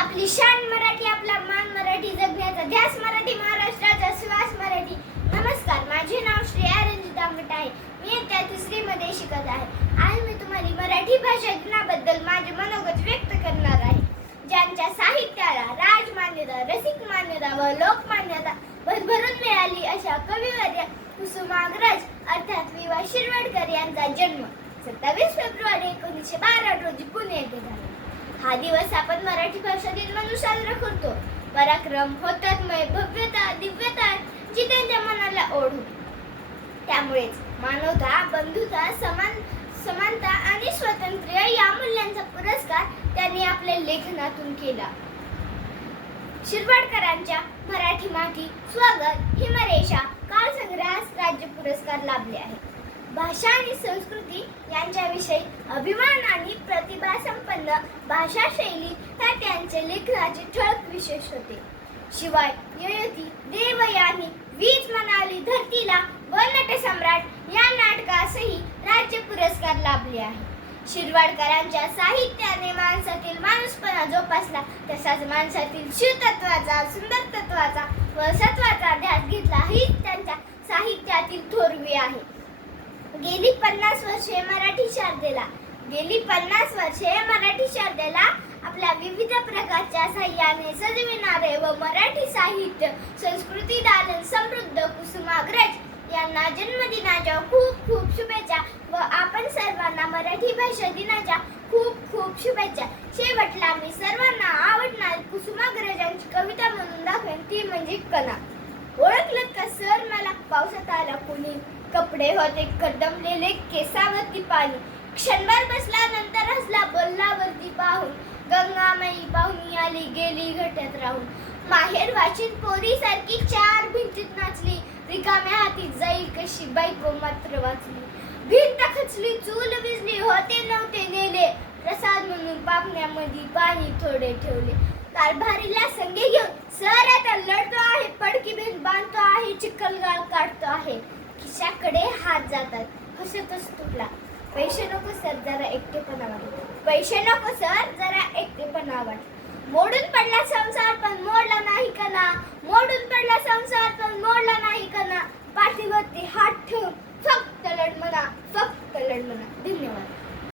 आपली शान मराठी, आपला मान मराठी, जगण्याचा ध्यास मराठी, महाराष्ट्राचा श्वास मराठी. नमस्कार, माझे नाव श्रेया रंजित आंबट आहे. मी इयत्ता 3री मध्ये शिकत आहे. आज मी तुम्हाला मराठी भाषा दिनाबद्दल माझे मनोगत व्यक्त करणार आहे. ज्यांच्या साहित्याला राजमान्यता, रसिक मान्यता व लोकमान्यता भरभरून मिळाली अशा कविवर्य कुसुमाग्रज अर्थात वि. वा. शिरवाडकर यांचा जन्म 27 फेब्रुवारी 1912 रोजी पुणे येथे झाला. हा दिवस आपण मराठी भाषा दिन म्हणून साजरा करतो. पराक्रम, हुतात्म्य, भव्यता, दिव्यता जी त्यांच्या मनाला ओढ होती. त्यामुळेच मानवता, बंधुता, समानता आणि स्वातंत्र्य या मूल्यांचा पुरस्कार त्यांनी आपल्या लेखनातून केला. शिरवाडकरांच्या मराठी माती, स्वागत, हिमरेषा, कालसंग्रहास राज्य पुरस्कार लाभले आहेत. भाषा आणि संस्कृती यांच्याविषयी अभिमान आणि प्रतिभासंपन्न भाषा शैली हा त्यांचे लेखनाचे ठळक विशेष होते. शिवाय ययाती, देवयानी, वीज म्हणाली धरतीला व नटसम्राट या नाटकासही राज्य पुरस्कार लाभले आहेत. शिरवाडकरांच्या साहित्याने माणसातील माणूसपणा जोपासला, तसाच माणसातील शिवतत्वाचा, सुंदर तत्वाचा व सत्वाचा ध्यास घेतला ही त्यांच्या साहित्यातील थोरवी आहे. गेली 50 वर्षे मराठी शारदेला आपल्या विविध प्रकारच्या साह्याने सजविणारे व मराठी साहित्य संस्कृती दालन समृद्ध कुसुमाग्रज यांना जन्मदिनाच्या खूप खूप शुभेच्छा व आपण सर्वांना मराठी भाषा दिनाच्या खूप खूप शुभेच्छा. शेवटला मी सर्वांना आवडणारी कुसुमाग्रजांची कविता म्हणून दाखवेन, ती म्हणजे कणा. ओळखलं का सर मला पावसात आला कोणी, कपडे होते कदमलेले केसावरती पाणी, क्षणभर बसला नंतर हसला बोलला वरती पाहून, गंगामाई पाहुणी आली गेली घट्यात राहून, माहेर वाचिन पोरी सारखी 4 भिंतीत नाचली, रिकाम्या हाती जाईल कशी बायको मात्र वाचली, भिंत खचली चूल विजली होते नव्हते नेले, प्रसाद म्हणून पापण्यामध्ये पाणी थोडे ठेवले, कारभारीला संगे घेऊन सर आता लढतो आहे, पडकी भिंत बांधतो आहे, चिखलगाळ काढतो आहे, खिशाकडे हात जातात हसतच तुटला, पैसे नको सर जरा एकटेपणा वाटत, पैसे नको सर जरा एकटेपणा वाटत, मोडून पडला संसार पण मोडला नाही कणा, मोडून पडला संसार पण मोडला नाही कणा, पाठीवरती हात ठेवून फक्त लढ म्हणा, फक्त लढ म्हणा. धन्यवाद.